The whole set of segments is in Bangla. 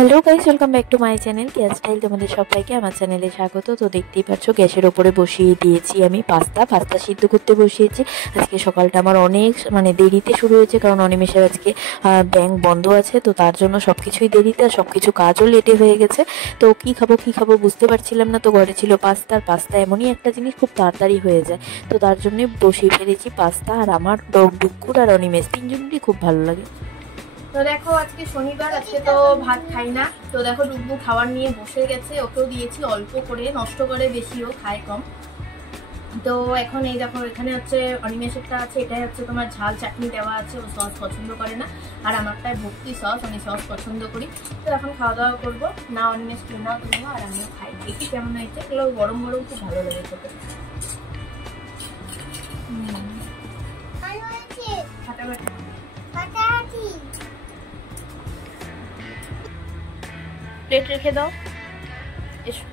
Hello guys, welcome back to my channel Keya style. তোমাদের সবাইকে আমার চ্যানেলে স্বাগত। তো দেখতেই পাচ্ছ গ্যাসের ওপরে বসিয়ে দিয়েছি আমি পাস্তা সিদ্ধ করতে বসিয়েছি। আজকে সকালটা আমার অনেক দেরিতে শুরু হয়েছে, কারণ অনিমেষের আজকে ব্যাংক বন্ধ আছে, তো তার জন্য সব কিছুই দেরিতে আর সব কিছু কাজও লেটে হয়ে গেছে। তো কী খাবো বুঝতে পারছিলাম না। তো ঘরে ছিল পাস্তা এমনই একটা জিনিস খুব তাড়াতাড়ি হয়ে যায়, তো তার জন্যে বসিয়ে ফেলেছি পাস্তা। আর আমার ডুকুর আর অনিমেষ তিনজনেরই খুব ভালো লাগে। তো দেখো আজকে শনিবার, আজকে তো ভাত খাই না। তো দেখো ডুগু খাবার নিয়ে বসে গেছে, ওকেও দিয়েছি অল্প করে, নষ্ট করে বেশিও খায় কম। তো এখন এই দেখো এখানে হচ্ছে অনিমেষেরটা আছে, এটাই হচ্ছে তোমার ঝাল চাটনি দেওয়া আছে, ও সস পছন্দ করে না। আর আমারটায় ভর্তি সস, আমি সস পছন্দ করি। তো এখন খাওয়া দাওয়া করবো না, অনিমেষ নাও তুমিও আর আমিও খাই। দেখি কেমন হয়েছে, এগুলো গরম গরম খুব ভালো লাগে খেতে। প্লেট রেখে দাও, এসো।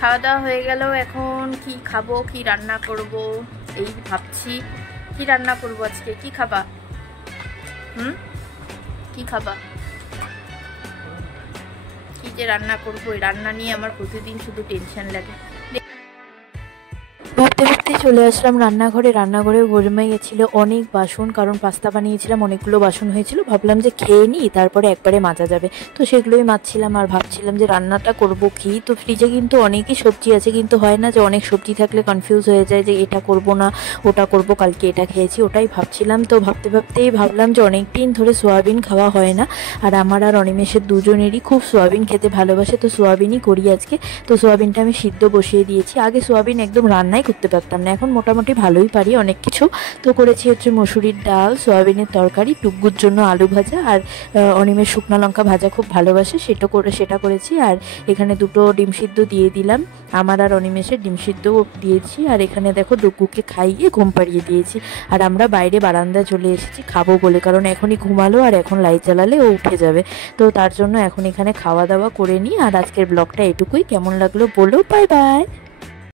খাওয়া দাওয়া হয়ে গেল, এখন কি খাবো, কি রান্না করব এই ভাবছি। কি রান্না করব আজকে, কি খাবা? কি খাবা? কি যে রান্না করবো, এই রান্না নিয়ে আমার প্রতিদিন শুধু টেনশন লাগে। ভাবতে ভাবতে চলে আসলাম রান্নাঘরে গরমে গেছিলো অনেক বাসন, কারণ পাস্তা বানিয়েছিলাম, অনেকগুলো বাসন হয়েছিল। ভাবলাম যে খেয়ে নিই, তারপরে একবারে মাজা যাবে। তো সেগুলোই মাজছিলাম আর ভাবছিলাম যে রান্নাটা করব কি। তো ফ্রিজে কিন্তু অনেকই সবজি আছে, কিন্তু হয় না যে অনেক সবজি থাকলে কনফিউজ হয়ে যায় যে এটা করব না ওটা করব, কালকে এটা খেয়েছি, ওটাই ভাবছিলাম। তো ভাবতেই ভাবলাম যে অনেক দিন ধরে সোয়াবিন খাওয়া হয় না, আর আমার আর অনিমেষের দুজনেরই খুব সোয়াবিন খেতে ভালোবাসে, তো সোয়াবিনই করি আজকে। তো সোয়াবিনটা আমি সিদ্ধ বসিয়ে দিয়েছি। আগে সোয়াবিন একদম রান্নাই করতে পারতাম না, এখন মোটামুটি ভালোই পারি অনেক কিছু। তো করেছি হচ্ছে মসুরির ডাল, সোয়াবিনের তরকারি, টুকুর জন্য আলু ভাজা, আর অনিমেষ শুকনো লঙ্কা ভাজা খুব ভালোবাসে, সেটা করেছি। আর এখানে দুটো ডিম সিদ্ধ দিয়ে দিলাম, আমার আর অনিমেষের ডিম সিদ্ধ দিয়েছি। আর এখানে দেখো ডুকুকে খাইয়ে ঘুম পাড়িয়ে দিয়েছি। আর আমরা বাইরে বারান্দায় চলে এসেছি খাবো বলে, কারণ এখনই ঘুমালো আর এখন লাইট জ্বালালে ও উঠে যাবে। তো তার জন্য এখন এখানে খাওয়া দাওয়া করে নিই। আর আজকের ব্লগটা এটুকুই। কেমন লাগলো বলো, বাই বাই।